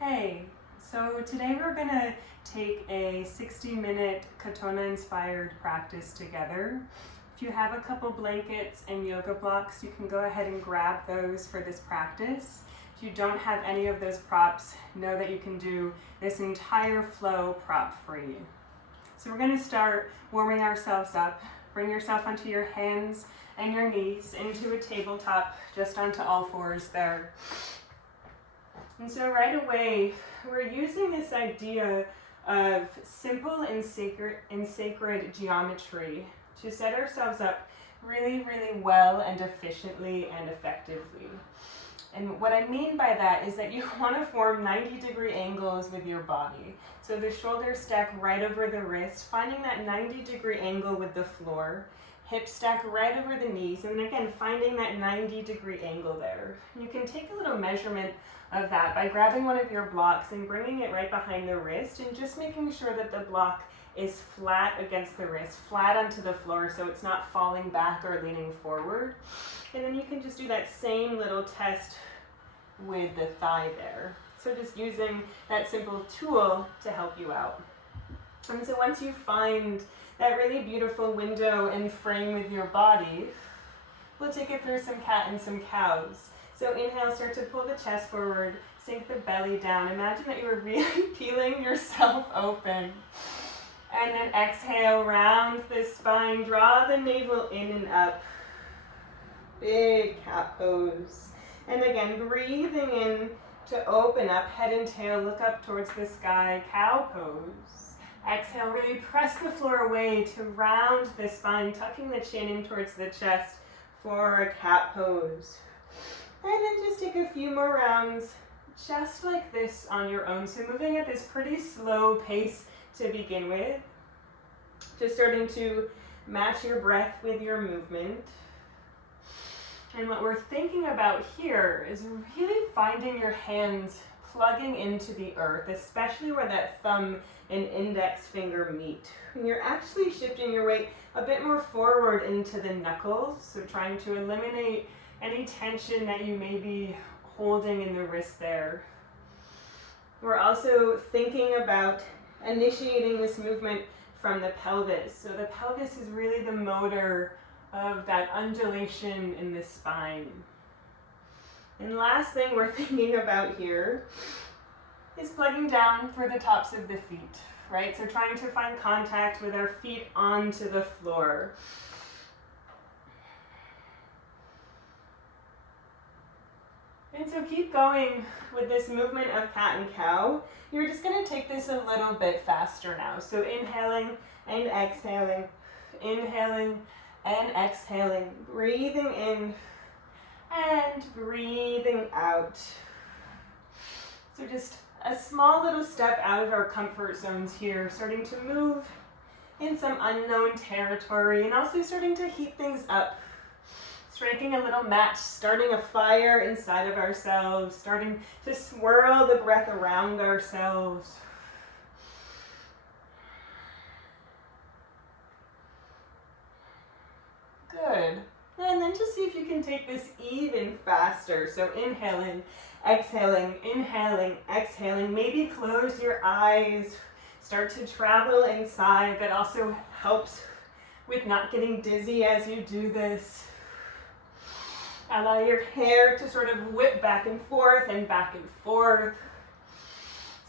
Hey, so today we're going to take a 60-minute Katasana inspired practice together. If you have a couple blankets and yoga blocks, you can go ahead and grab those for this practice. If you don't have any of those props, know that you can do this entire flow prop free. So we're going to start warming ourselves up. Bring yourself onto your hands and your knees into a tabletop, just onto all fours there. And so right away, we're using this idea of simple and sacred geometry to set ourselves up really, really well and efficiently and effectively. And what I mean by that is that you want to form 90-degree angles with your body. So the shoulders stack right over the wrist, finding that 90-degree angle with the floor. Hips stack right over the knees, and then again, finding that 90-degree angle there. You can take a little measurement of that by grabbing one of your blocks and bringing it right behind the wrist and just making sure that the block is flat against the wrist, flat onto the floor so it's not falling back or leaning forward. And then you can just do that same little test with the thigh there. So just using that simple tool to help you out. And so once you find that really beautiful window and frame with your body, we'll take it through some cat and some cows. So inhale, start to pull the chest forward, sink the belly down. Imagine that you were really peeling yourself open. And then exhale, round the spine, draw the navel in and up. Big cat pose. And again, breathing in to open up, head and tail, look up towards the sky, cow pose. Exhale, really press the floor away to round the spine, tucking the chin in towards the chest for a cat pose. And then just take a few more rounds, just like this on your own. So moving at this pretty slow pace to begin with. Just starting to match your breath with your movement. And what we're thinking about here is really finding your hands plugging into the earth, especially where that thumb and index finger meet. And you're actually shifting your weight a bit more forward into the knuckles, so trying to eliminate any tension that you may be holding in the wrist there. We're also thinking about initiating this movement from the pelvis. So the pelvis is really the motor of that undulation in the spine. And last thing we're thinking about here is plugging down for the tops of the feet, right? So trying to find contact with our feet onto the floor. And so keep going with this movement of cat and cow. You're just going to take this a little bit faster now. So inhaling and exhaling, inhaling and exhaling, breathing in and breathing out. So just a small little step out of our comfort zones here, starting to move in some unknown territory and also starting to heat things up. Striking a little match, starting a fire inside of ourselves, starting to swirl the breath around ourselves. Good. And then just see if you can take this even faster. So inhaling, exhaling, exhaling. Maybe close your eyes. Start to travel inside. That also helps with not getting dizzy as you do this. Allow your hair to sort of whip back and forth and back and forth.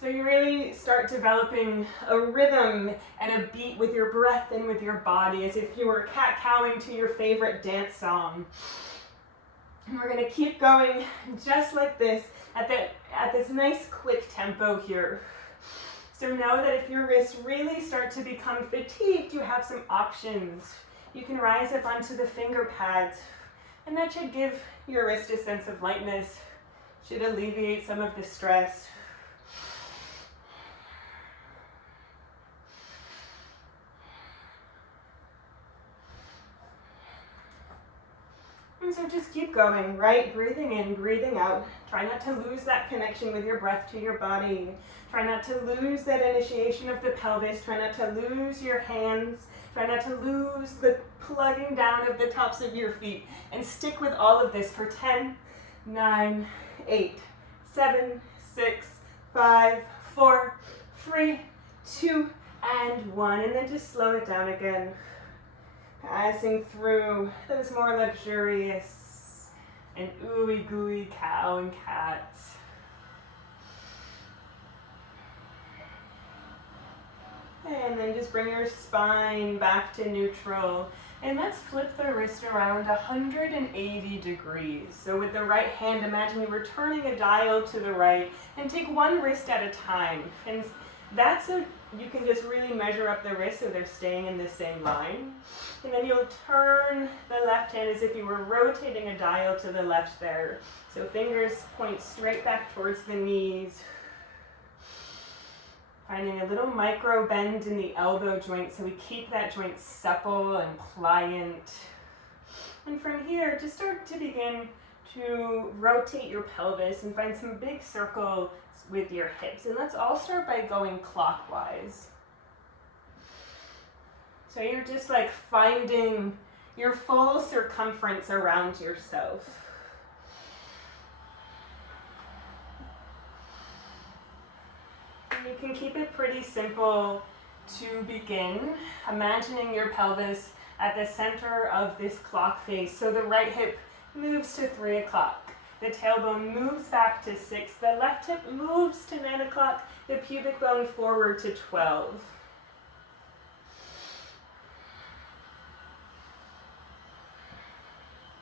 So you really start developing a rhythm and a beat with your breath and with your body, as if you were cat-cowing to your favorite dance song. And we're going to keep going just like this at this nice quick tempo here. So know that if your wrists really start to become fatigued, you have some options. You can rise up onto the finger pads, and that should give your wrist a sense of lightness, should alleviate some of the stress. And so just keep going, right? Breathing in, breathing out. Try not to lose that connection with your breath to your body. Try not to lose that initiation of the pelvis. Try not to lose your hands. Try not to lose the plugging down of the tops of your feet. And stick with all of this for 10, 9, 8, 7, 6, 5, 4, 3, 2, and 1. And then just slow it down again. Passing through those more luxurious and ooey gooey cow and cat. And then just bring your spine back to neutral. And let's flip the wrist around 180 degrees. So with the right hand, imagine you were turning a dial to the right, and take one wrist at a time. And that's you can just really measure up the wrists so they're staying in the same line. And then you'll turn the left hand as if you were rotating a dial to the left there. So fingers point straight back towards the knees. Finding a little micro bend in the elbow joint so we keep that joint supple and pliant. And from here, just start to begin to rotate your pelvis and find some big circles with your hips. And let's all start by going clockwise. So you're just like finding your full circumference around yourself. You can keep it pretty simple to begin, imagining your pelvis at the center of this clock face. So the right hip moves to 3 o'clock. The tailbone moves back to 6. The left hip moves to 9 o'clock. The pubic bone forward to 12.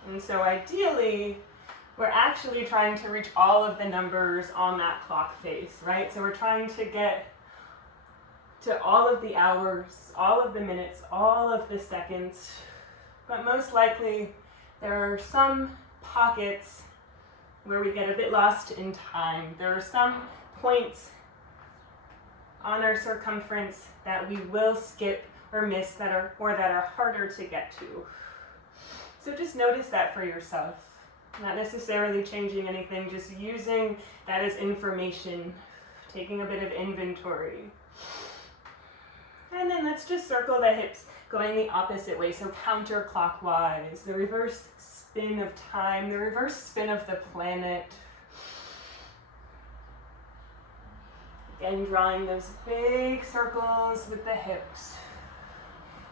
And so ideally, we're actually trying to reach all of the numbers on that clock face, right? So we're trying to get to all of the hours, all of the minutes, all of the seconds. But most likely, there are some pockets where we get a bit lost in time. There are some points on our circumference that we will skip or miss that are harder to get to. So just notice that for yourself. Not necessarily changing anything, just using that as information, taking a bit of inventory. And then let's just circle the hips going the opposite way, so counterclockwise, the reverse spin of time, the reverse spin of the planet. Again, drawing those big circles with the hips,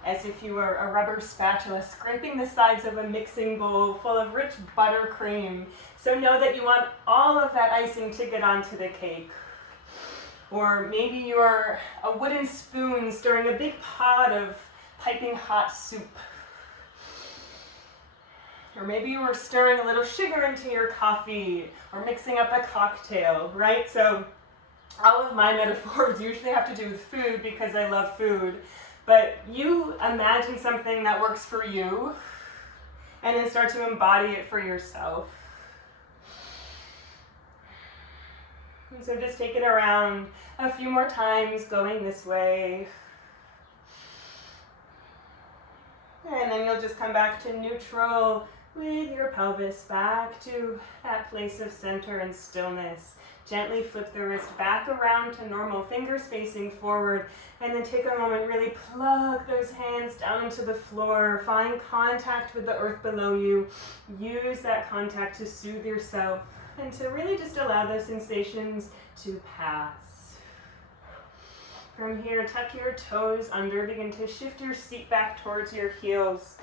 as if you were a rubber spatula scraping the sides of a mixing bowl full of rich buttercream. So know that you want all of that icing to get onto the cake. Or maybe you're a wooden spoon stirring a big pot of piping hot soup. Or maybe you were stirring a little sugar into your coffee or mixing up a cocktail, right? So all of my metaphors usually have to do with food because I love food. But you imagine something that works for you and then start to embody it for yourself. And so just take it around a few more times, going this way. And then you'll just come back to neutral with your pelvis, back to that place of center and stillness. Gently flip the wrist back around to normal, fingers facing forward, and then take a moment, really plug those hands down into the floor, find contact with the earth below you. Use that contact to soothe yourself and to really just allow those sensations to pass. From here, tuck your toes under, begin to shift your seat back towards your heels,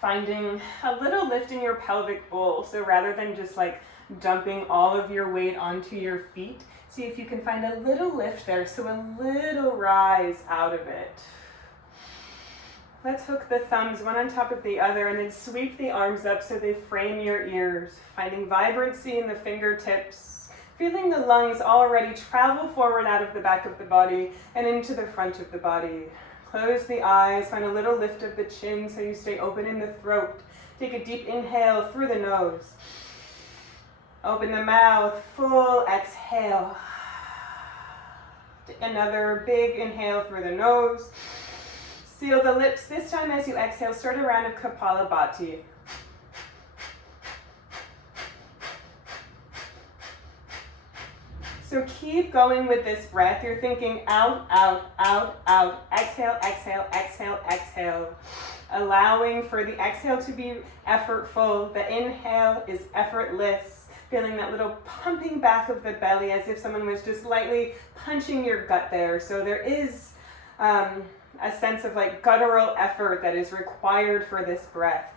finding a little lift in your pelvic bowl. So rather than just like dumping all of your weight onto your feet, see if you can find a little lift there, so a little rise out of it. Let's hook the thumbs one on top of the other and then sweep the arms up so they frame your ears, finding vibrancy in the fingertips, feeling the lungs already travel forward out of the back of the body and into the front of the body. Close the eyes, find a little lift of the chin so you stay open in the throat. Take a deep inhale through the nose. Open the mouth, full exhale. Take another big inhale through the nose. Seal the lips. This time as you exhale, start a round of Kapalabhati. So keep going with this breath. You're thinking out, out, out, out. Exhale, exhale, exhale, exhale. Allowing for the exhale to be effortful. The inhale is effortless. feeling that little pumping back of the belly as if someone was just lightly punching your gut there. So there is a sense of like guttural effort that is required for this breath.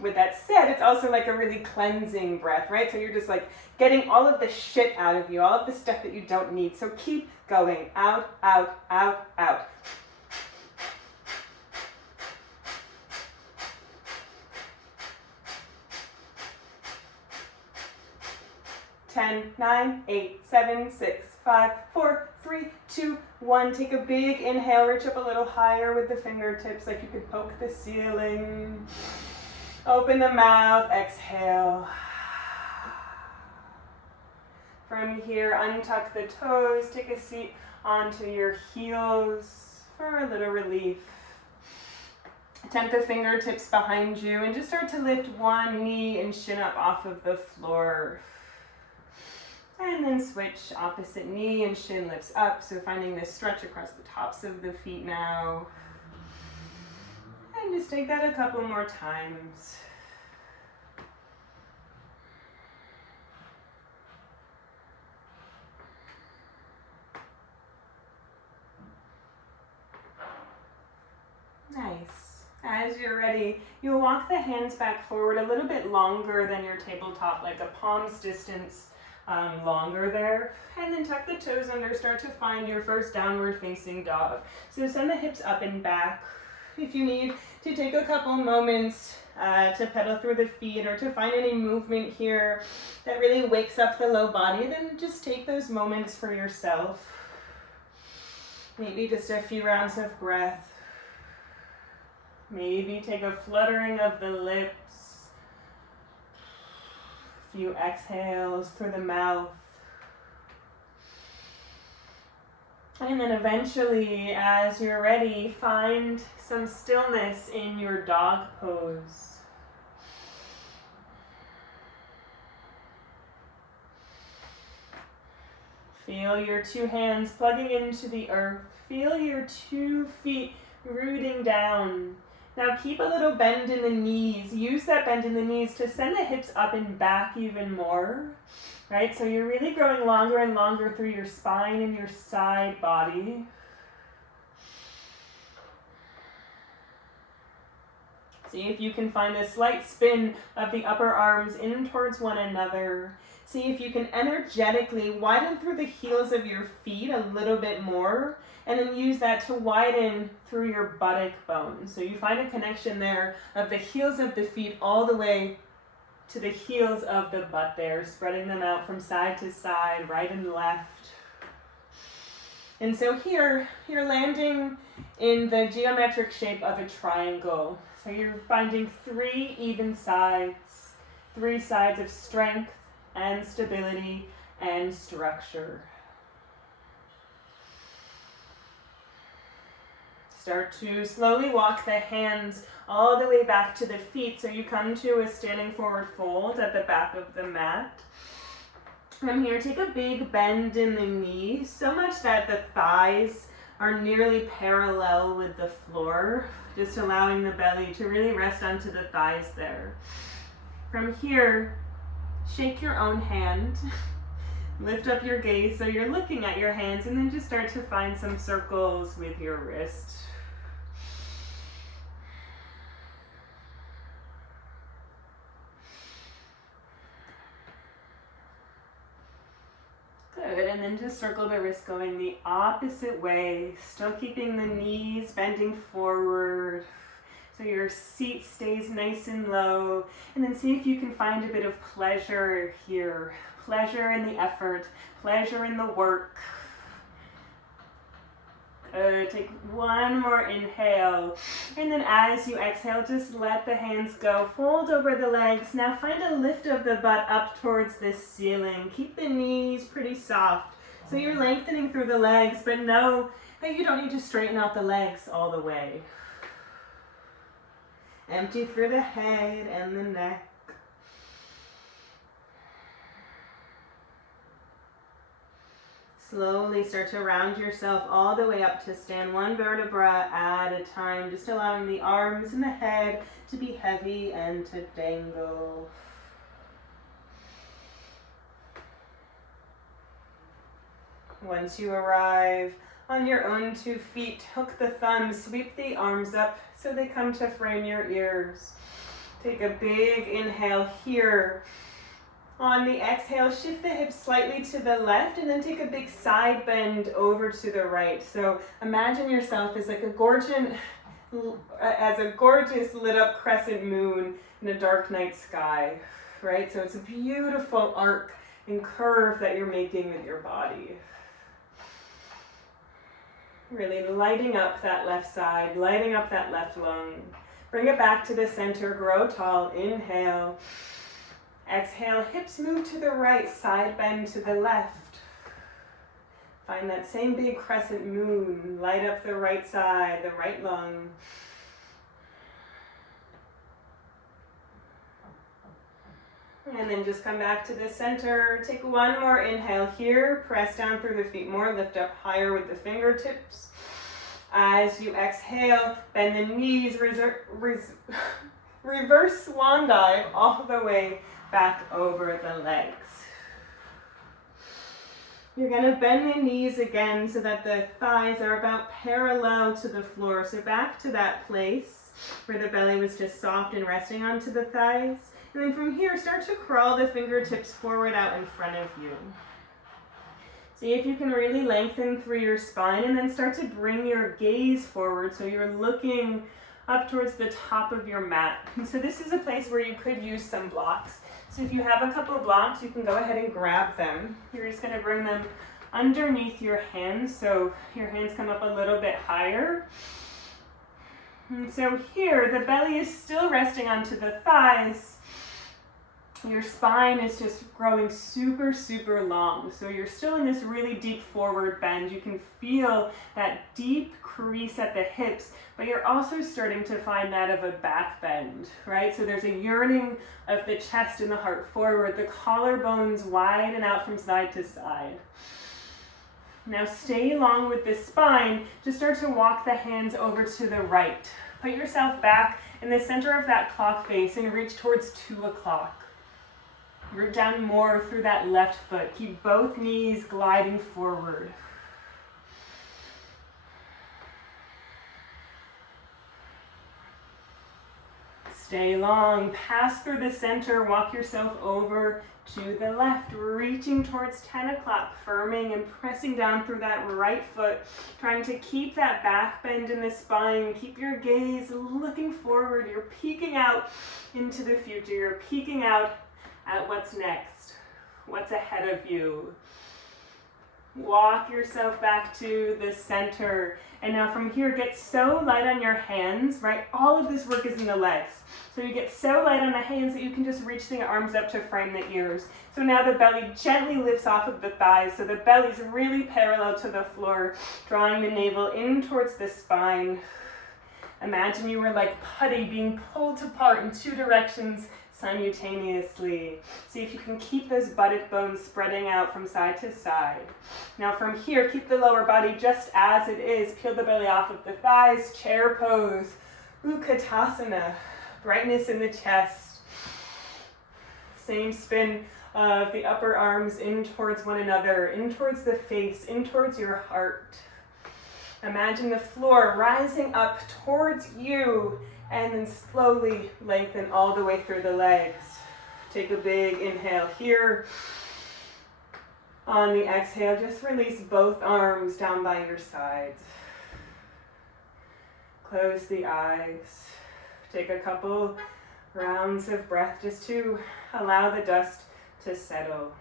With that said, it's also like a really cleansing breath, right? So you're just like getting all of the shit out of you, all of the stuff that you don't need. So keep going. Out, out, out, out. 10, 9, 8, 7, 6, 5, 4, 3, 2, 1. Take a big inhale, reach up a little higher with the fingertips like you could poke the ceiling. Open the mouth, exhale. From here, untuck the toes, take a seat onto your heels for a little relief. Temp the fingertips behind you and just start to lift one knee and shin up off of the floor. And then switch, opposite knee and shin lifts up. So finding this stretch across the tops of the feet now. And just take that a couple more times. Nice. As you're ready, you'll walk the hands back forward a little bit longer than your tabletop, like a palm's distance longer there. And then tuck the toes under, start to find your first downward facing dog. So send the hips up and back. If you need to take a couple moments to pedal through the feet or to find any movement here that really wakes up the low body, then just take those moments for yourself. Maybe just a few rounds of breath. Maybe take a fluttering of the lips. A few exhales through the mouth. And then eventually, as you're ready, find some stillness in your dog pose. Feel your two hands plugging into the earth. Feel your 2 feet rooting down. Now keep a little bend in the knees. Use that bend in the knees to send the hips up and back even more. Right? So you're really growing longer and longer through your spine and your side body. See if you can find a slight spin of the upper arms in towards one another. See if you can energetically widen through the heels of your feet a little bit more, and then use that to widen through your buttock bones. So you find a connection there of the heels of the feet all the way to the heels of the butt there, spreading them out from side to side, right and left. And so here, you're landing in the geometric shape of a triangle. So you're finding 3 even sides, 3 sides of strength and stability and structure. Start to slowly walk the hands all the way back to the feet so you come to a standing forward fold at the back of the mat. From here, take a big bend in the knees, so much that the thighs are nearly parallel with the floor, just allowing the belly to really rest onto the thighs there. From here, shake your own hand. Lift up your gaze so you're looking at your hands, and then just start to find some circles with your wrist. Good, and then just circle the wrist going the opposite way, still keeping the knees bending forward so your seat stays nice and low. And then see if you can find a bit of pleasure here. Pleasure in the effort, pleasure in the work. Good, take one more inhale. And then as you exhale, just let the hands go. Fold over the legs. Now find a lift of the butt up towards the ceiling. Keep the knees pretty soft. So you're lengthening through the legs, but know that you don't need to straighten out the legs all the way. Empty through the head and the neck. Slowly start to round yourself all the way up to stand, 1 vertebra at a time, just allowing the arms and the head to be heavy and to dangle. Once you arrive on your own 2 feet, hook the thumbs, sweep the arms up so they come to frame your ears. Take a big inhale here. On the exhale, shift the hips slightly to the left and then take a big side bend over to the right. So imagine yourself as like a gorgeous lit up crescent moon in a dark night sky, right? So it's a beautiful arc and curve that you're making with your body. Really lighting up that left side, lighting up that left lung. Bring it back to the center, grow tall, inhale. Exhale, hips move to the right, side bend to the left. Find that same big crescent moon, light up the right side, the right lung. And then just come back to the center. Take one more inhale here. Press down through the feet more. Lift up higher with the fingertips. As you exhale, bend the knees. Reverse swan dive all the way back over the legs. You're going to bend the knees again so that the thighs are about parallel to the floor. So back to that place where the belly was just soft and resting onto the thighs. And then from here, start to crawl the fingertips forward out in front of you. See if you can really lengthen through your spine and then start to bring your gaze forward so you're looking up towards the top of your mat. And so this is a place where you could use some blocks. So if you have a couple of blocks, you can go ahead and grab them. You're just going to bring them underneath your hands so your hands come up a little bit higher. And so here, the belly is still resting onto the thighs. Your spine is just growing super, super long. So you're still in this really deep forward bend. You can feel that deep crease at the hips, but you're also starting to find that of a back bend, right? So there's a yearning of the chest and the heart forward. The collarbones widen out from side to side. Now stay long with the spine. Just start to walk the hands over to the right. Put yourself back in the center of that clock face and reach towards 2 o'clock. Root down more through that left foot. Keep both knees gliding forward. Stay long. Pass through the center. Walk yourself over to the left, reaching towards 10 o'clock, firming and pressing down through that right foot, trying to keep that back bend in the spine. Keep your gaze looking forward. You're peeking out into the future. You're peeking out at what's next, what's ahead of you. Walk yourself back to the center. And now from here, get so light on your hands, right? All of this work is in the legs. So you get so light on the hands that you can just reach the arms up to frame the ears. So now the belly gently lifts off of the thighs. So the belly's really parallel to the floor, drawing the navel in towards the spine. Imagine you were like putty being pulled apart in 2 directions simultaneously. See if you can keep those buttock bones spreading out from side to side. Now from here, keep the lower body just as it is. Peel the belly off of the thighs, chair pose. Katasana, brightness in the chest. Same spin of the upper arms in towards one another, in towards the face, in towards your heart. Imagine the floor rising up towards you and then slowly lengthen all the way through the legs. Take a big inhale here. On the exhale, just release both arms down by your sides. Close the eyes. Take a couple rounds of breath just to allow the dust to settle.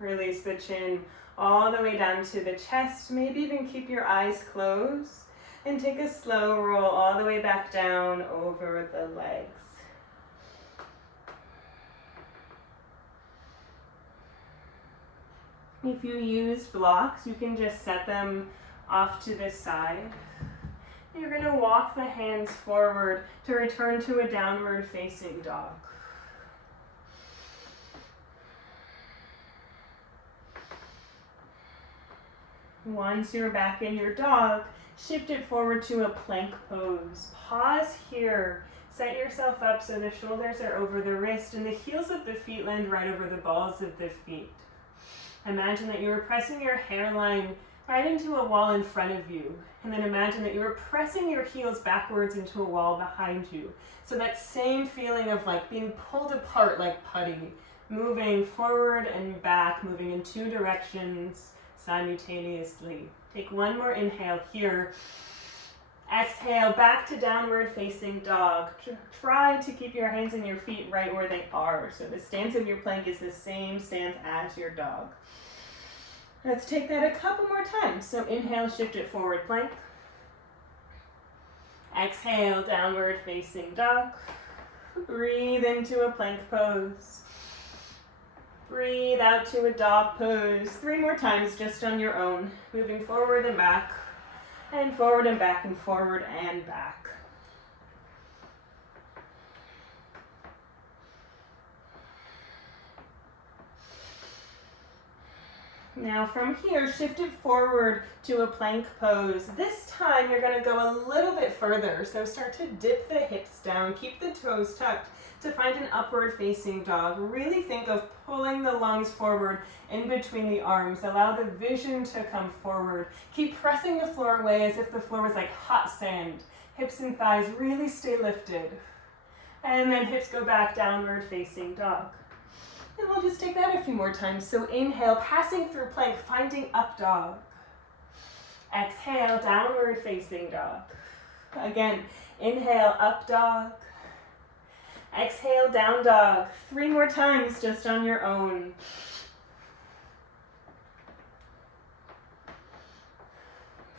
Release the chin all the way down to the chest. Maybe even keep your eyes closed. And take a slow roll all the way back down over the legs. If you used blocks, you can just set them off to the side. You're going to walk the hands forward to return to a downward facing dog. Once you're back in your dog, shift it forward to a plank pose. Pause here. Set yourself up so the shoulders are over the wrist and the heels of the feet land right over the balls of the feet. Imagine that you were pressing your hairline right into a wall in front of you. And then imagine that you were pressing your heels backwards into a wall behind you. So that same feeling of like being pulled apart like putty, moving forward and back, moving in two directions simultaneously. Take one more inhale here. Exhale, back to downward facing dog. Try to keep your hands and your feet right where they are. So the stance of your plank is the same stance as your dog. Let's take that a couple more times. So inhale, shift it forward plank. Exhale, downward facing dog. Breathe into a plank pose. Breathe out to a dog pose. 3 more times just on your own. Moving forward and back. And forward and back and forward and back. Now from here, shift it forward to a plank pose. This time you're going to go a little bit further. So start to dip the hips down, keep the toes tucked to find an upward facing dog. Really think of pulling the lungs forward in between the arms. Allow the vision to come forward. Keep pressing the floor away as if the floor was like hot sand. Hips and thighs really stay lifted. And then hips go back, downward facing dog. And we'll just take that a few more times. So inhale, passing through plank, finding up dog. Exhale, downward facing dog. Again, inhale, up dog. Exhale, down dog. 3 more times just on your own.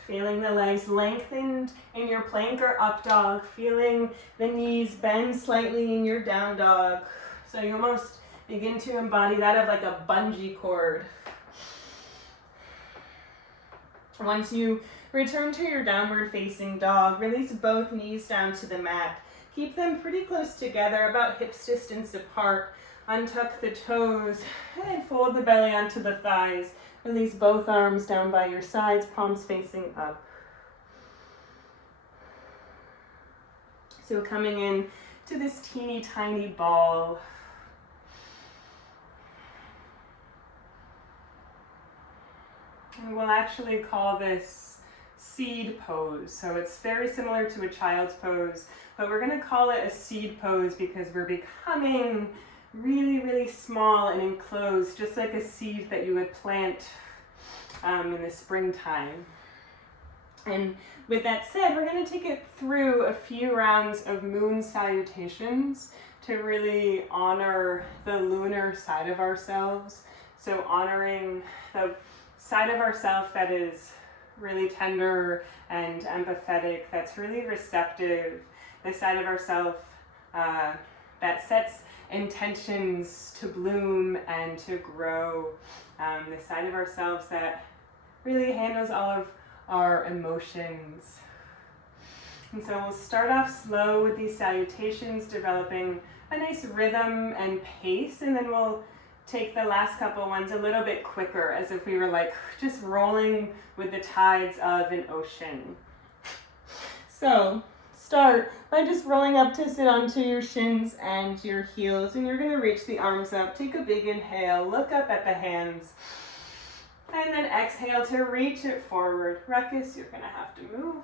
Feeling the legs lengthened in your plank or up dog. Feeling the knees bend slightly in your down dog. So you almost begin to embody that of like a bungee cord. Once you return to your downward facing dog, release both knees down to the mat. Keep them pretty close together, about hips distance apart. Untuck the toes and fold the belly onto the thighs. Release both arms down by your sides, palms facing up. So coming in to this teeny tiny ball. And we'll actually call this seed pose. So it's very similar to a child's pose, but we're going to call it a seed pose because we're becoming really, really small and enclosed, just like a seed that you would plant in the springtime. And with that said, we're going to take it through a few rounds of moon salutations to really honor the lunar side of ourselves. So honoring the side of ourselves that is really tender and empathetic, that's really receptive, the side of ourselves that sets intentions to bloom and to grow, the side of ourselves that really handles all of our emotions. And so we'll start off slow with these salutations, developing a nice rhythm and pace, and then we'll take the last couple ones a little bit quicker, as if we were like just rolling with the tides of an ocean. So start by just rolling up to sit onto your shins and your heels, and you're going to reach the arms up. Take a big inhale, look up at the hands, and then exhale to reach it forward. Ruckus, you're going to have to move.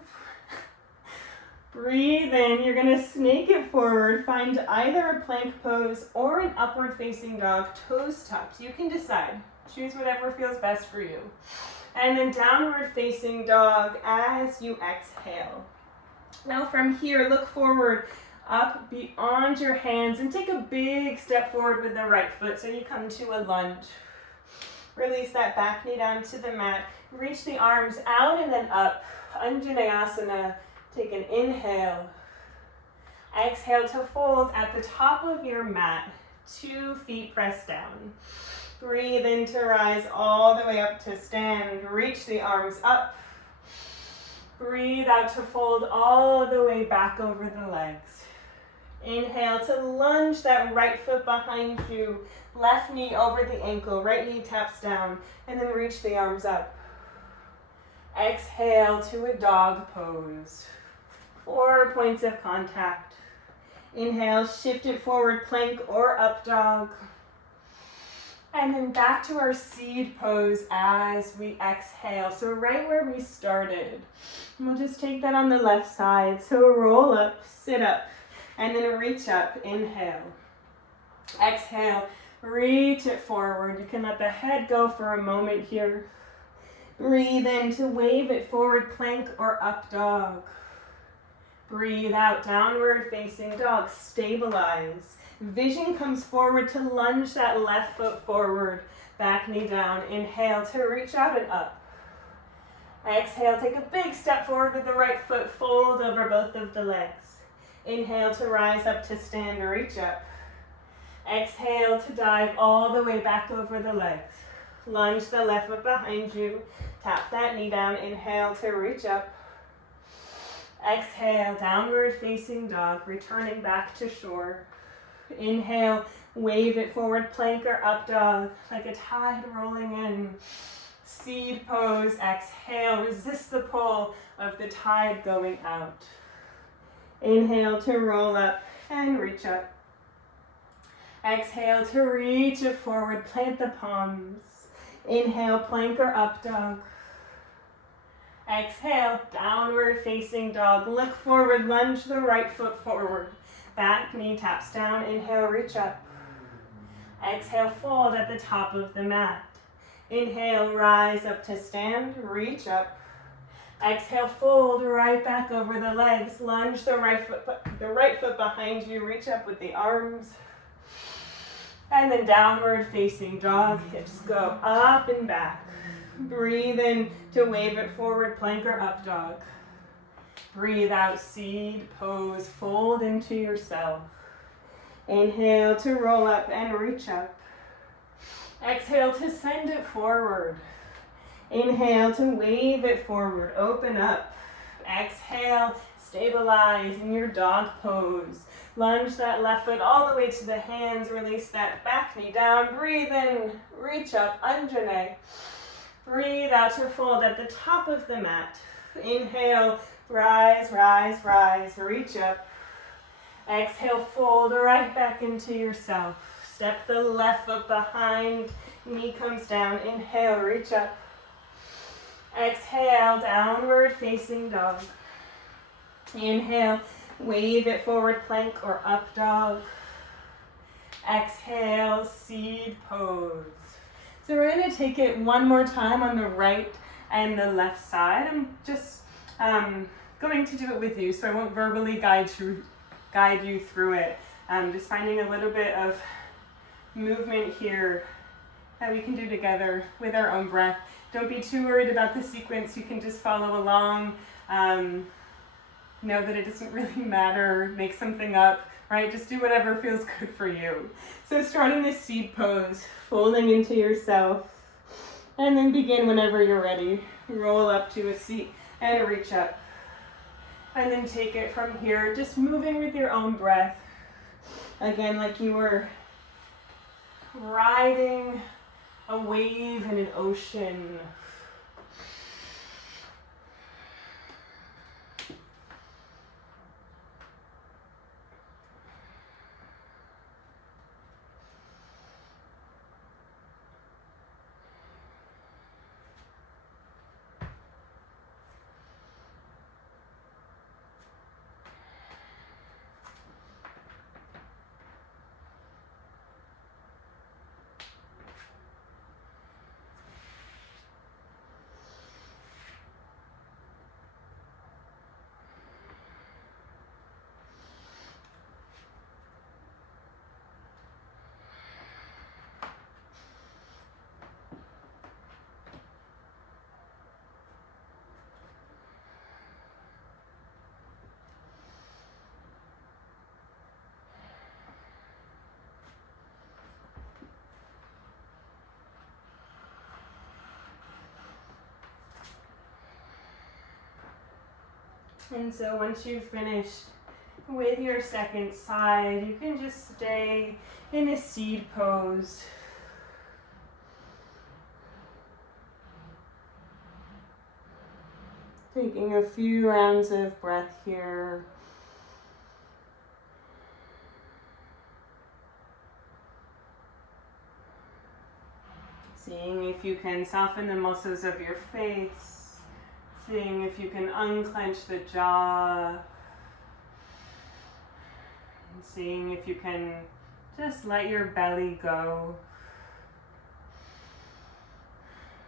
Breathe in, you're going to snake it forward. Find either a plank pose or an upward facing dog, toes tucked. You can decide. Choose whatever feels best for you. And then downward facing dog as you exhale. Now from here, look forward, up beyond your hands, and take a big step forward with the right foot so you come to a lunge. Release that back knee down to the mat. Reach the arms out and then up. Anjaneyasana. Take an inhale. Exhale to fold at the top of your mat. 2 feet pressed down. Breathe in to rise all the way up to stand. Reach the arms up. Breathe out to fold all the way back over the legs. Inhale to lunge that right foot behind you. Left knee over the ankle. Right knee taps down. And then reach the arms up. Exhale to a dog pose. 4 points of contact. Inhale, shift it forward, plank or up dog. And then back to our seed pose as we exhale. So right where we started. And we'll just take that on the left side. So roll up, sit up, and then reach up. Inhale. Exhale, reach it forward. You can let the head go for a moment here. Breathe in to wave it forward, plank or up dog. Breathe out, downward facing dog. Stabilize. Vision comes forward to lunge that left foot forward, back knee down. Inhale to reach out and up. Exhale, take a big step forward with the right foot, fold over both of the legs. Inhale to rise up to stand, reach up. Exhale to dive all the way back over the legs. Lunge the left foot behind you, tap that knee down. Inhale to reach up. Exhale, downward facing dog, returning back to shore. Inhale, wave it forward, plank or up dog, like a tide rolling in. Seed pose, exhale, resist the pull of the tide going out. Inhale to roll up and reach up. Exhale to reach it forward, plant the palms. Inhale, plank or up dog. Exhale, downward facing dog. Look forward, lunge the right foot forward. Back knee taps down. Inhale, reach up. Exhale, fold at the top of the mat. Inhale, rise up to stand, reach up. Exhale, fold right back over the legs. Lunge the right foot behind you. Reach up with the arms. And then downward facing dog. Hips go up and back. Breathe in to wave it forward, plank or up dog. Breathe out, seed pose, fold into yourself. Inhale to roll up and reach up. Exhale to send it forward. Inhale to wave it forward, open up. Exhale, stabilize in your dog pose. Lunge that left foot all the way to the hands, release that back knee down. Breathe in, reach up, Anjane. Breathe out to fold at the top of the mat. Inhale, rise, rise, rise, reach up. Exhale, fold right back into yourself. Step the left foot behind, knee comes down. Inhale, reach up. Exhale, downward facing dog. Inhale, wave it forward, plank or up dog. Exhale, seed pose. So we're going to take it one more time on the right and the left side. I'm just going to do it with you, so I won't verbally guide you through it. Just finding a little bit of movement here that we can do together with our own breath. Don't be too worried about the sequence. You can just follow along. Know that it doesn't really matter. Make something up, right? Just do whatever feels good for you. So starting this seed pose, folding into yourself, and then begin whenever you're ready. Roll up to a seat and reach up. And then take it from here, just moving with your own breath. Again, like you were riding a wave in an ocean. And so once you've finished with your second side, you can just stay in a seed pose. Taking a few rounds of breath here. Seeing if you can soften the muscles of your face. Seeing if you can unclench the jaw. And seeing if you can just let your belly go.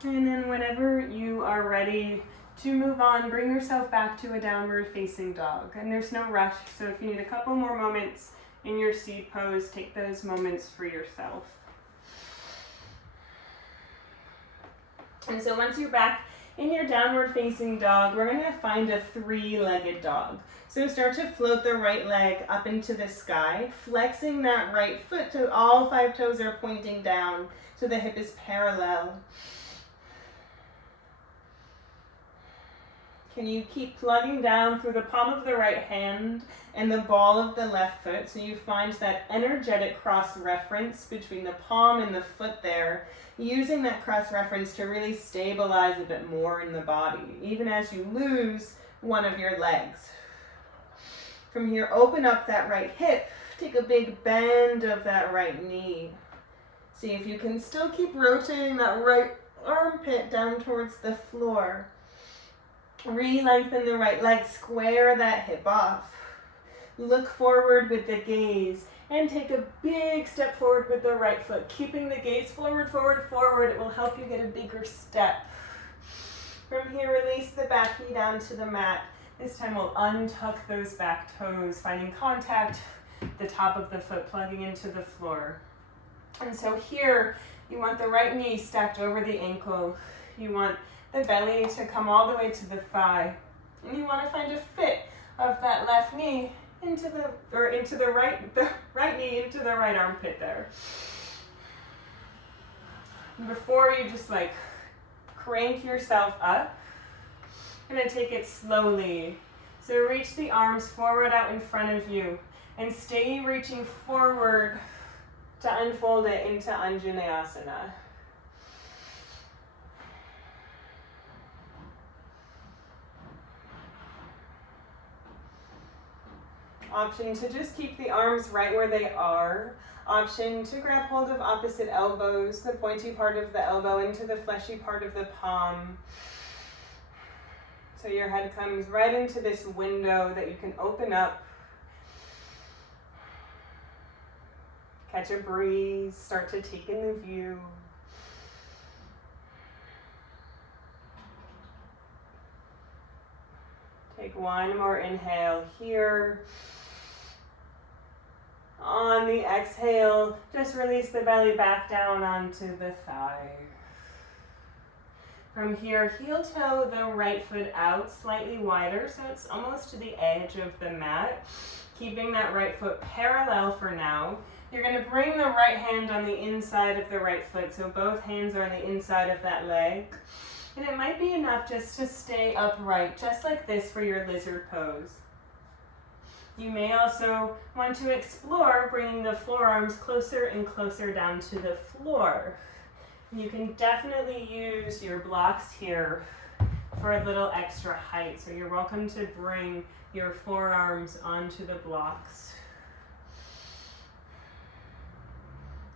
And then whenever you are ready to move on, bring yourself back to a downward facing dog. And there's no rush, so if you need a couple more moments in your seed pose, take those moments for yourself. And so once you're back in your downward facing dog, we're going to find a three-legged dog. So start to float the right leg up into the sky, flexing that right foot so all 5 toes are pointing down so the hip is parallel. Can you keep plugging down through the palm of the right hand and the ball of the left foot so you find that energetic cross-reference between the palm and the foot there, using that cross-reference to really stabilize a bit more in the body, even as you lose one of your legs. From here, open up that right hip, take a big bend of that right knee. See if you can still keep rotating that right armpit down towards the floor. Re-lengthen the right leg, square that hip off. Look forward with the gaze and take a big step forward with the right foot. Keeping the gaze forward, forward, forward. It will help you get a bigger step. From here, release the back knee down to the mat. This time we'll untuck those back toes, finding contact, the top of the foot plugging into the floor. And so here, you want the right knee stacked over the ankle. You want the belly to come all the way to the thigh. And you want to find a fit of that left knee into the right knee into the right armpit there. And before you just like crank yourself up, you're going to take it slowly. So reach the arms forward out in front of you and stay reaching forward to unfold it into Anjaneyasana. Option to just keep the arms right where they are. Option to grab hold of opposite elbows, the pointy part of the elbow into the fleshy part of the palm. So your head comes right into this window that you can open up. Catch a breeze, start to take in the view. Take one more inhale here. On the exhale, just release the belly back down onto the thigh. From here, heel toe the right foot out slightly wider, so it's almost to the edge of the mat. Keeping that right foot parallel for now. You're going to bring the right hand on the inside of the right foot, so both hands are on the inside of that leg. And it might be enough just to stay upright, just like this for your lizard pose. You may also want to explore bringing the forearms closer and closer down to the floor. You can definitely use your blocks here for a little extra height, so you're welcome to bring your forearms onto the blocks.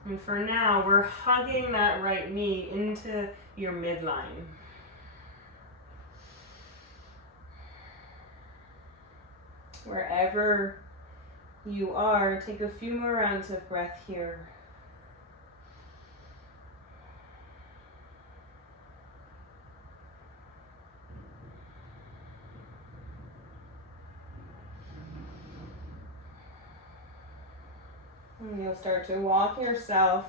And for now, we're hugging that right knee into your midline. Wherever you are, take a few more rounds of breath here. And you'll start to walk yourself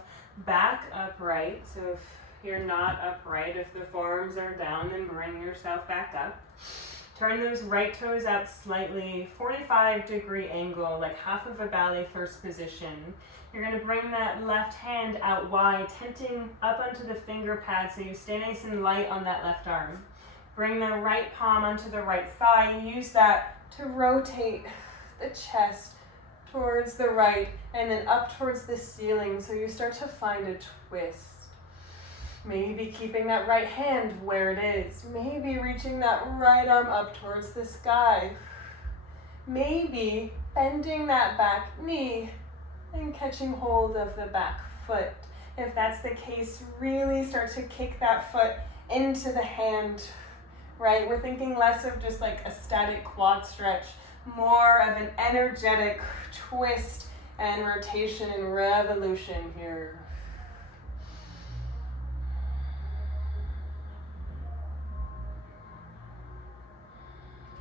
back upright. So if you're not upright, if the forearms are down, then bring yourself back up. Turn those right toes out slightly, 45-degree angle, like half of a ballet first position. You're going to bring that left hand out wide, tenting up onto the finger pad so you stay nice and light on that left arm. Bring the right palm onto the right thigh. Use that to rotate the chest towards the right and then up towards the ceiling so you start to find a twist. Maybe keeping that right hand where it is. Maybe reaching that right arm up towards the sky. Maybe bending that back knee and catching hold of the back foot. If that's the case, really start to kick that foot into the hand, right? We're thinking less of just like a static quad stretch, more of an energetic twist and rotation and revolution here.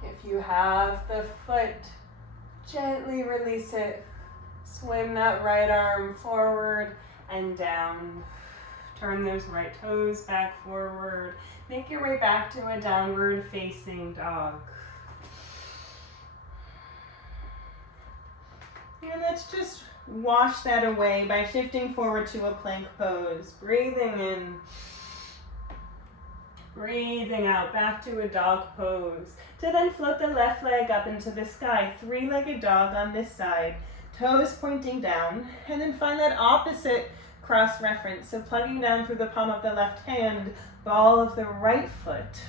If you have the foot, gently release it. Swim that right arm forward and down. Turn those right toes back forward. Make your way back to a downward facing dog. And let's just wash that away by shifting forward to a plank pose. Breathing in. Breathing out, back to a dog pose. To then float the left leg up into the sky. Three-legged dog on this side. Toes pointing down. And then find that opposite cross reference. So plugging down through the palm of the left hand, ball of the right foot.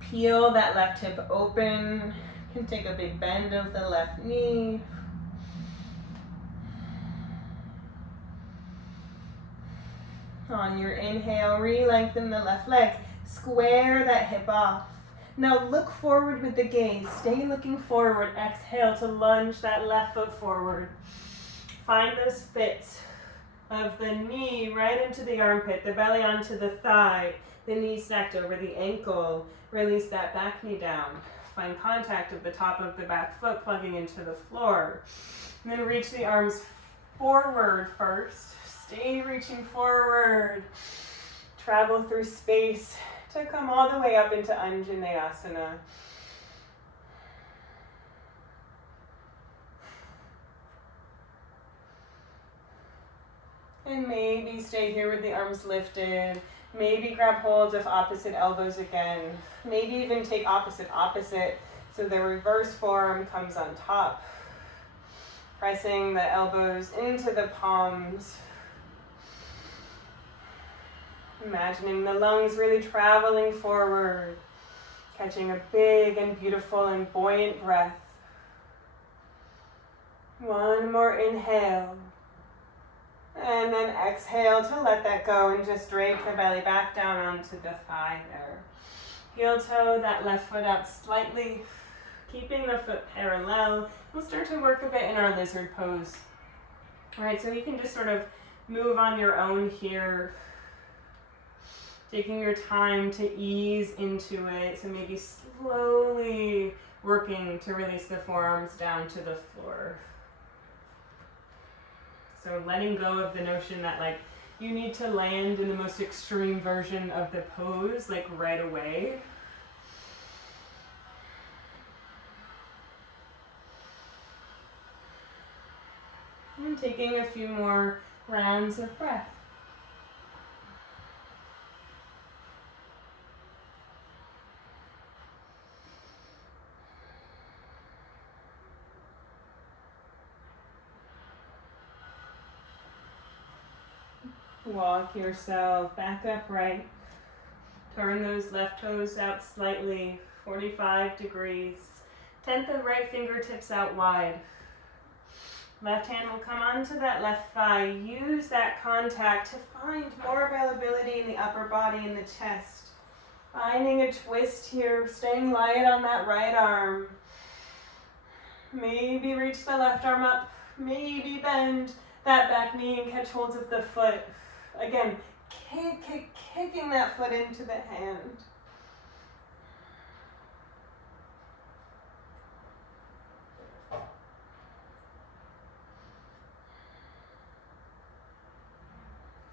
Peel that left hip open. You can take a big bend of the left knee. On your inhale, re-lengthen the left leg. Square that hip off. Now look forward with the gaze. Stay looking forward. Exhale to lunge that left foot forward. Find those fits of the knee right into the armpit, the belly onto the thigh, the knee stacked over the ankle. Release that back knee down. Find contact of the top of the back foot plugging into the floor. And then reach the arms forward first. Stay reaching forward. Travel through space to come all the way up into Anjaneyasana. And maybe stay here with the arms lifted. Maybe grab hold of opposite elbows again. Maybe even take opposite so the reverse forearm comes on top. Pressing the elbows into the palms. Imagining the lungs really traveling forward, catching a big and beautiful and buoyant breath. One more inhale. And then exhale to let that go and just drape the belly back down onto the thigh there. Heel toe that left foot out slightly, keeping the foot parallel. We'll start to work a bit in our lizard pose. All right, so you can just sort of move on your own here. Taking your time to ease into it, so maybe slowly working to release the forearms down to the floor. So letting go of the notion that like you need to land in the most extreme version of the pose like right away. And taking a few more rounds of breath. Walk yourself back upright. Turn those left toes out slightly, 45 degrees. Tent the right fingertips out wide. Left hand will come onto that left thigh. Use that contact to find more availability in the upper body and the chest. Finding a twist here, staying light on that right arm. Maybe reach the left arm up. Maybe bend that back knee and catch hold of the foot. Again, kicking that foot into the hand.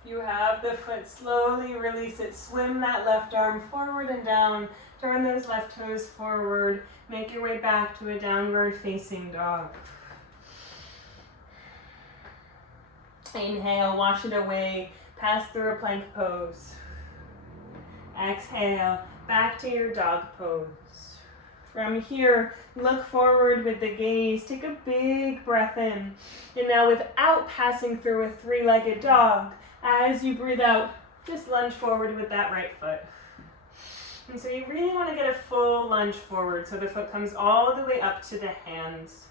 If you have the foot, slowly release it. Swim that left arm forward and down. Turn those left toes forward. Make your way back to a downward facing dog. Inhale, wash it away. Pass through a plank pose. Exhale, back to your dog pose. From here, look forward with the gaze. Take a big breath in. And now without passing through a three-legged dog, as you breathe out, just lunge forward with that right foot. And so you really want to get a full lunge forward so the foot comes all the way up to the hands.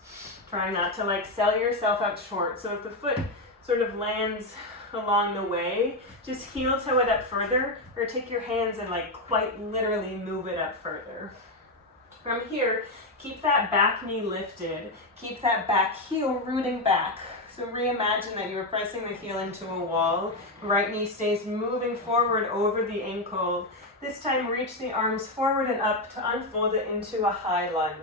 Try not to like sell yourself out short. So if the foot sort of lands along the way, just heel toe it up further, or take your hands and like quite literally move it up further. From here, keep that back knee lifted, keep that back heel rooting back. So reimagine that you're pressing the heel into a wall, right knee stays moving forward over the ankle. This time reach the arms forward and up to unfold it into a high lunge.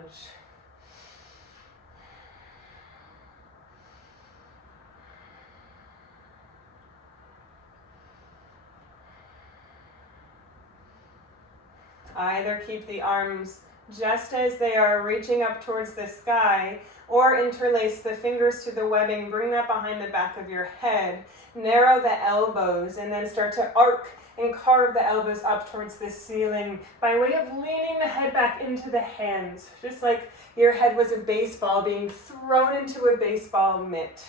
Either keep the arms just as they are reaching up towards the sky, or interlace the fingers to the webbing, bring that behind the back of your head, narrow the elbows, and then start to arc and carve the elbows up towards the ceiling by way of leaning the head back into the hands, just like your head was a baseball being thrown into a baseball mitt.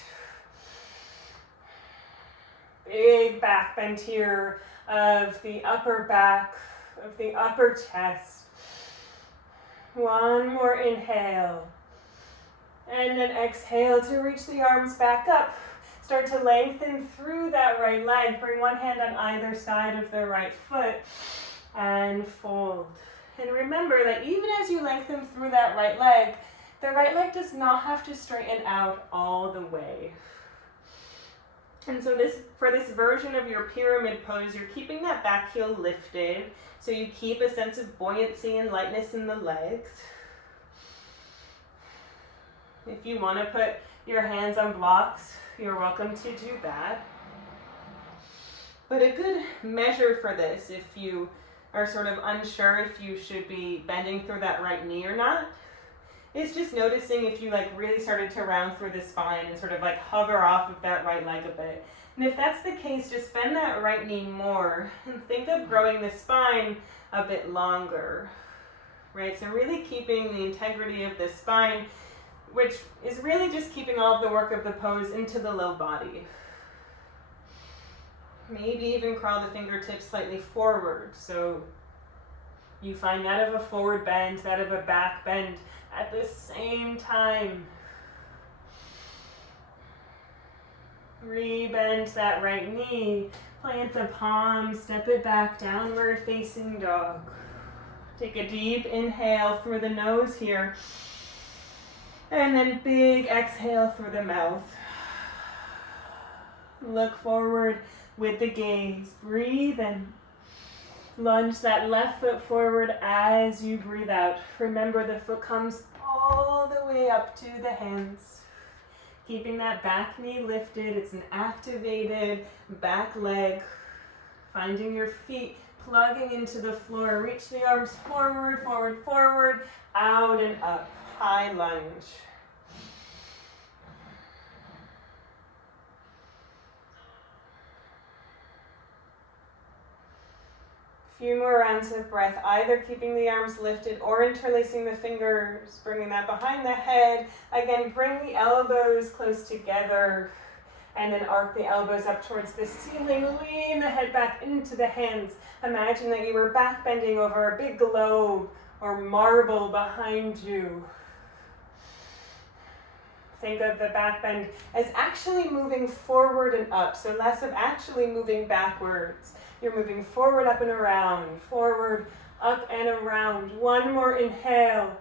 Big back bend here of the upper back, of the upper chest. One more inhale. And then exhale to reach the arms back up. Start to lengthen through that right leg. Bring one hand on either side of the right foot and fold. And remember that even as you lengthen through that right leg, the right leg does not have to straighten out all the way. And so for this version of your pyramid pose, you're keeping that back heel lifted, so you keep a sense of buoyancy and lightness in the legs. If you want to put your hands on blocks, you're welcome to do that. But a good measure for this, if you are sort of unsure if you should be bending through that right knee or not, is just noticing if you like really started to round through the spine and sort of like hover off of that right leg a bit. And if that's the case, just bend that right knee more and think of growing the spine a bit longer, right? So really keeping the integrity of the spine, which is really just keeping all of the work of the pose into the low body. Maybe even crawl the fingertips slightly forward, so you find that of a forward bend, that of a back bend at the same time. Re-bend that right knee, plant the palm, step it back, downward facing dog. Take a deep inhale through the nose here, and then big exhale through the mouth. Look forward with the gaze, breathe in. Lunge that left foot forward as you breathe out. Remember, the foot comes all the way up to the hands. Keeping that back knee lifted, it's an activated back leg. Finding your feet plugging into the floor. Reach the arms forward, forward, forward, out and up. High lunge. Few more rounds of breath, either keeping the arms lifted or interlacing the fingers, bringing that behind the head. Again, bring the elbows close together and then arc the elbows up towards the ceiling. Lean the head back into the hands. Imagine that you were back bending over a big globe or marble behind you. Think of the back bend as actually moving forward and up, so less of actually moving backwards. You're moving forward, up and around, forward, up and around. One more inhale.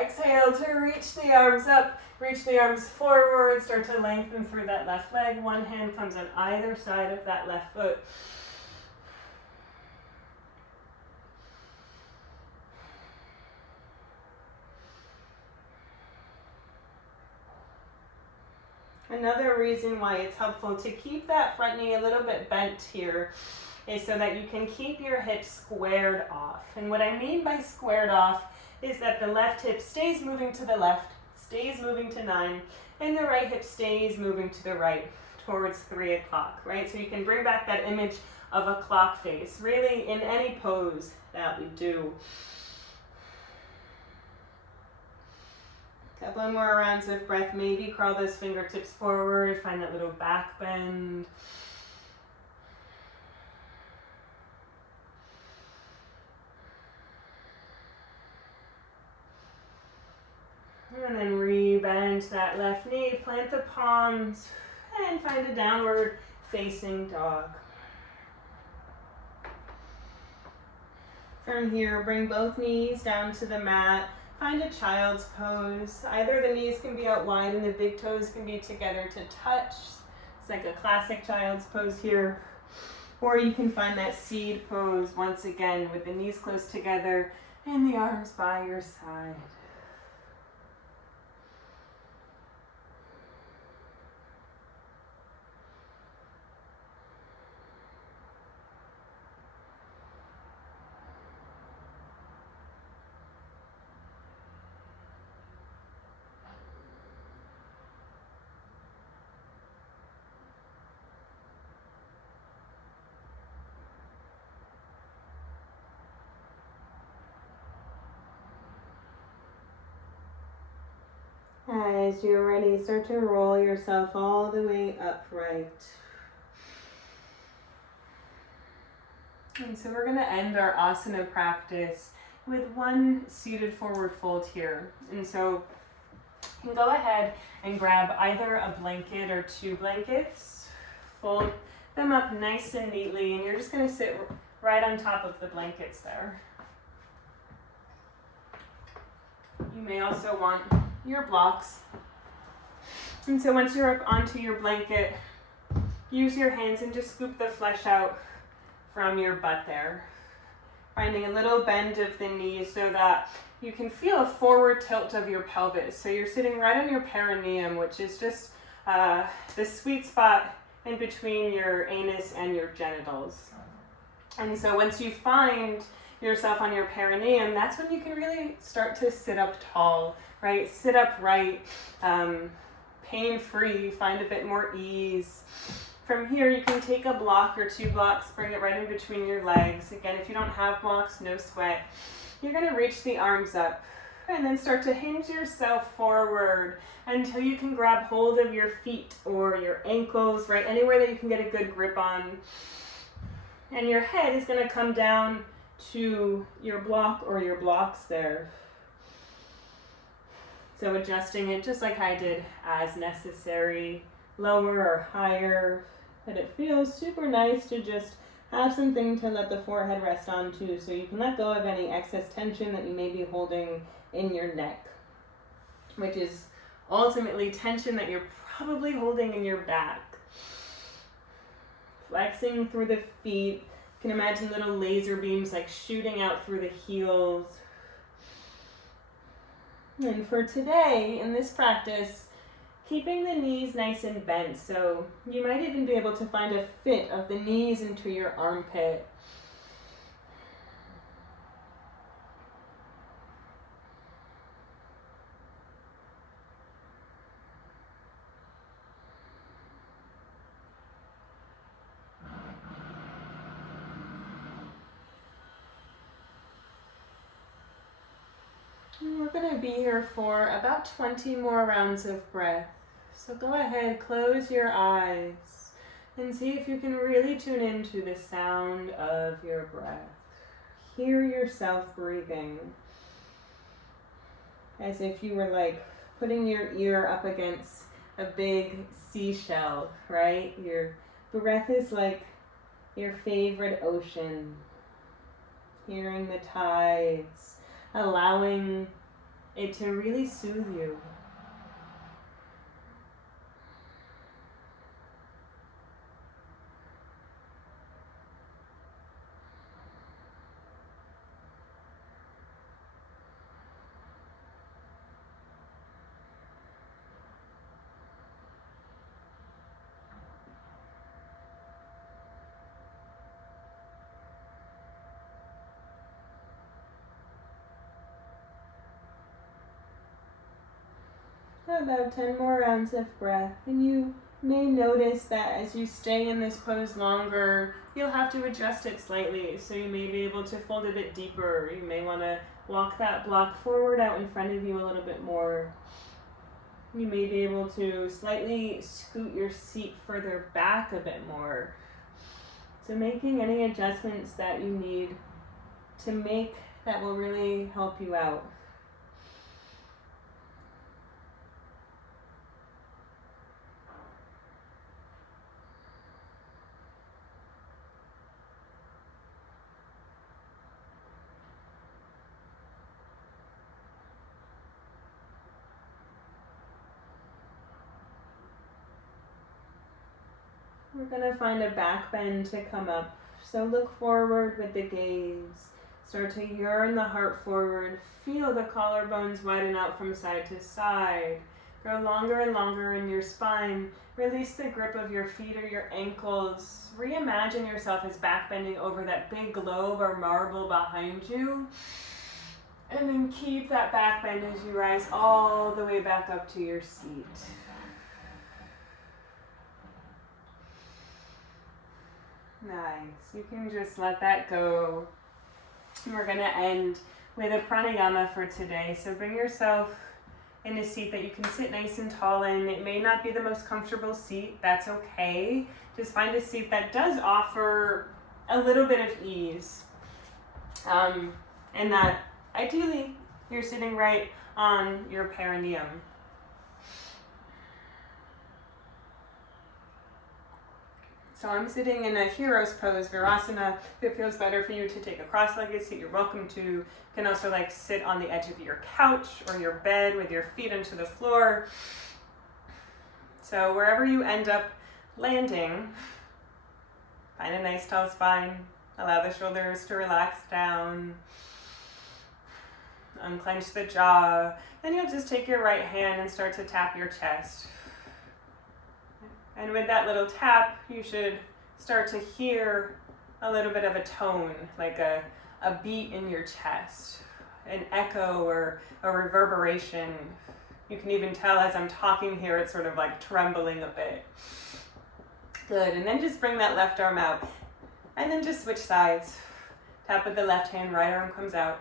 Exhale to reach the arms up, reach the arms forward, start to lengthen through that left leg. One hand comes on either side of that left foot. Another reason why it's helpful to keep that front knee a little bit bent here is so that you can keep your hips squared off. And what I mean by squared off is that the left hip stays moving to the left, stays moving to 9, and the right hip stays moving to the right towards 3 o'clock, right? So you can bring back that image of a clock face, really in any pose that we do. Couple more rounds of breath, maybe crawl those fingertips forward, find that little back bend. And then re-bend that left knee, plant the palms, And find a downward facing dog. From here, bring both knees down to the mat. Find a child's pose. Either the knees can be out wide and the big toes can be together to touch. It's like a classic child's pose here. Or you can find that seed pose once again with the knees close together and the arms by your side. As you're ready, start to roll yourself all the way upright. And so we're going to end our asana practice with one seated forward fold here. And so you can go ahead and grab either a blanket or two blankets, fold them up nice and neatly, and you're just going to sit right on top of the blankets there. You may also want your blocks. And so once you're up onto your blanket, use your hands and just scoop the flesh out from your butt there. Finding a little bend of the knees so that you can feel a forward tilt of your pelvis. So you're sitting right on your perineum, which is just the sweet spot in between your anus and your genitals. And so once you find yourself on your perineum, that's when you can really start to sit up tall, right? Sit upright, pain-free, find a bit more ease. From here, you can take a block or two blocks, bring it right in between your legs. Again, if you don't have blocks, no sweat. You're gonna reach the arms up and then start to hinge yourself forward until you can grab hold of your feet or your ankles, right? Anywhere that you can get a good grip on. And your head is gonna come down to your block or your blocks there. So adjusting it just like I did as necessary, lower or higher, but it feels super nice to just have something to let the forehead rest on too, so you can let go of any excess tension that you may be holding in your neck, which is ultimately tension that you're probably holding in your back. Flexing through the feet. You can imagine little laser beams like shooting out through the heels. And for today, in this practice, keeping the knees nice and bent. So you might even be able to find a fit of the knees into your armpit. We're going to be here for about 20 more rounds of breath. So go ahead, close your eyes and see if you can really tune into the sound of your breath. Hear yourself breathing as if you were like putting your ear up against a big seashell, right? Your breath is like your favorite ocean. Hearing the tides, allowing it to really soothe you. About 10 more rounds of breath, and you may notice that as you stay in this pose longer, you'll have to adjust it slightly. So you may be able to fold a bit deeper. You may want to walk that block forward out in front of you a little bit more. You may be able to slightly scoot your seat further back a bit more. So making any adjustments that you need to make that will really help you out. We're going to find a back bend to come up. So look forward with the gaze. Start to yearn the heart forward. Feel the collarbones widen out from side to side. Grow longer and longer in your spine. Release the grip of your feet or your ankles. Reimagine yourself as back bending over that big globe or marble behind you. And then keep that back bend as you rise all the way back up to your seat. Nice. You can just let that go. And we're going to end with a pranayama for today. So bring yourself in a seat that you can sit nice and tall in. It may not be the most comfortable seat. That's okay. Just find a seat that does offer a little bit of ease. And that ideally you're sitting right on your perineum. So I'm sitting in a hero's pose, Virasana. If it feels better for you to take a cross-legged seat, you're welcome to. You can also sit on the edge of your couch or your bed with your feet into the floor. So wherever you end up landing, find a nice tall spine. Allow the shoulders to relax down. Unclench the jaw. Then you'll just take your right hand and start to tap your chest. And with that little tap, you should start to hear a little bit of a tone, like a beat in your chest, an echo or a reverberation. You can even tell as I'm talking here, it's sort of like trembling a bit. Good, and then just bring that left arm out. And then just switch sides. Tap with the left hand, right arm comes out.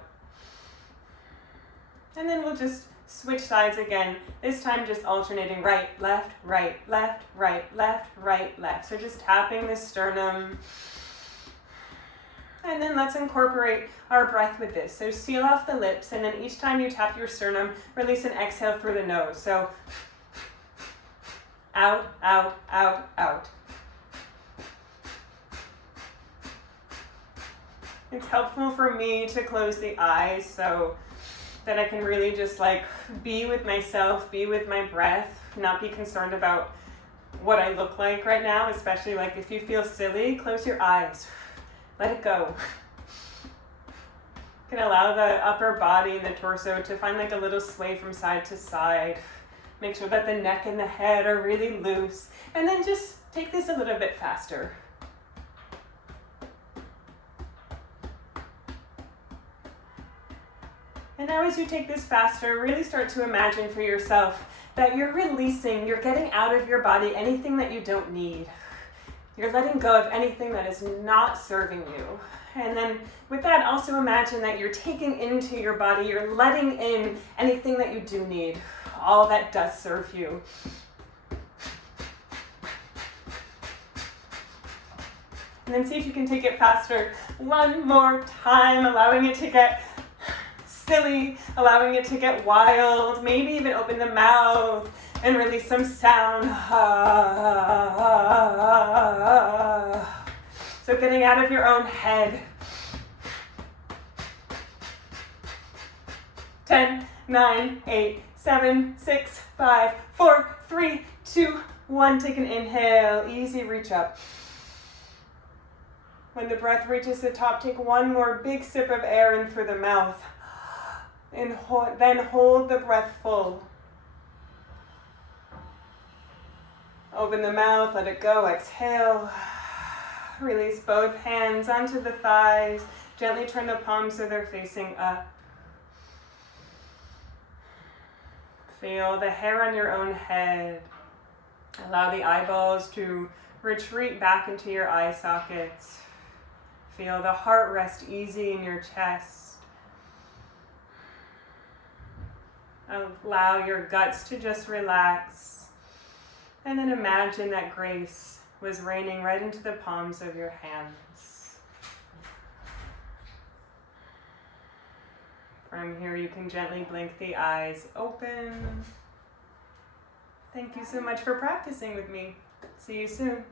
And then we'll just switch sides again, this time just alternating right, left, right, left, right, left, right, left. So just tapping the sternum. And then let's incorporate our breath with this. So seal off the lips, and then each time you tap your sternum, release an exhale through the nose. So out, out, out, out. It's helpful for me to close the eyes so that I can really just be with myself, be with my breath, not be concerned about what I look like right now, especially if you feel silly, close your eyes, let it go. You can allow the upper body and the torso to find a little sway from side to side. Make sure that the neck and the head are really loose, and then just take this a little bit faster. And now as you take this faster, really start to imagine for yourself that you're releasing, you're getting out of your body anything that you don't need. You're letting go of anything that is not serving you. And then with that, also imagine that you're taking into your body, you're letting in anything that you do need, all that does serve you. And then see if you can take it faster. One more time, allowing it to get silly, allowing it to get wild, maybe even open the mouth and release some sound. So getting out of your own head. 10, 9, 8, 7, 6, 5, 4, 3, 2, 1. Take an inhale, easy reach up. When the breath reaches the top, take one more big sip of air in through the mouth. And then hold the breath full. Open the mouth, let it go, exhale. Release both hands onto the thighs. Gently turn the palms so they're facing up. Feel the hair on your own head. Allow the eyeballs to retreat back into your eye sockets. Feel the heart rest easy in your chest. Allow your guts to just relax. And then imagine that grace was raining right into the palms of your hands. From here, you can gently blink the eyes open. Thank you so much for practicing with me. See you soon.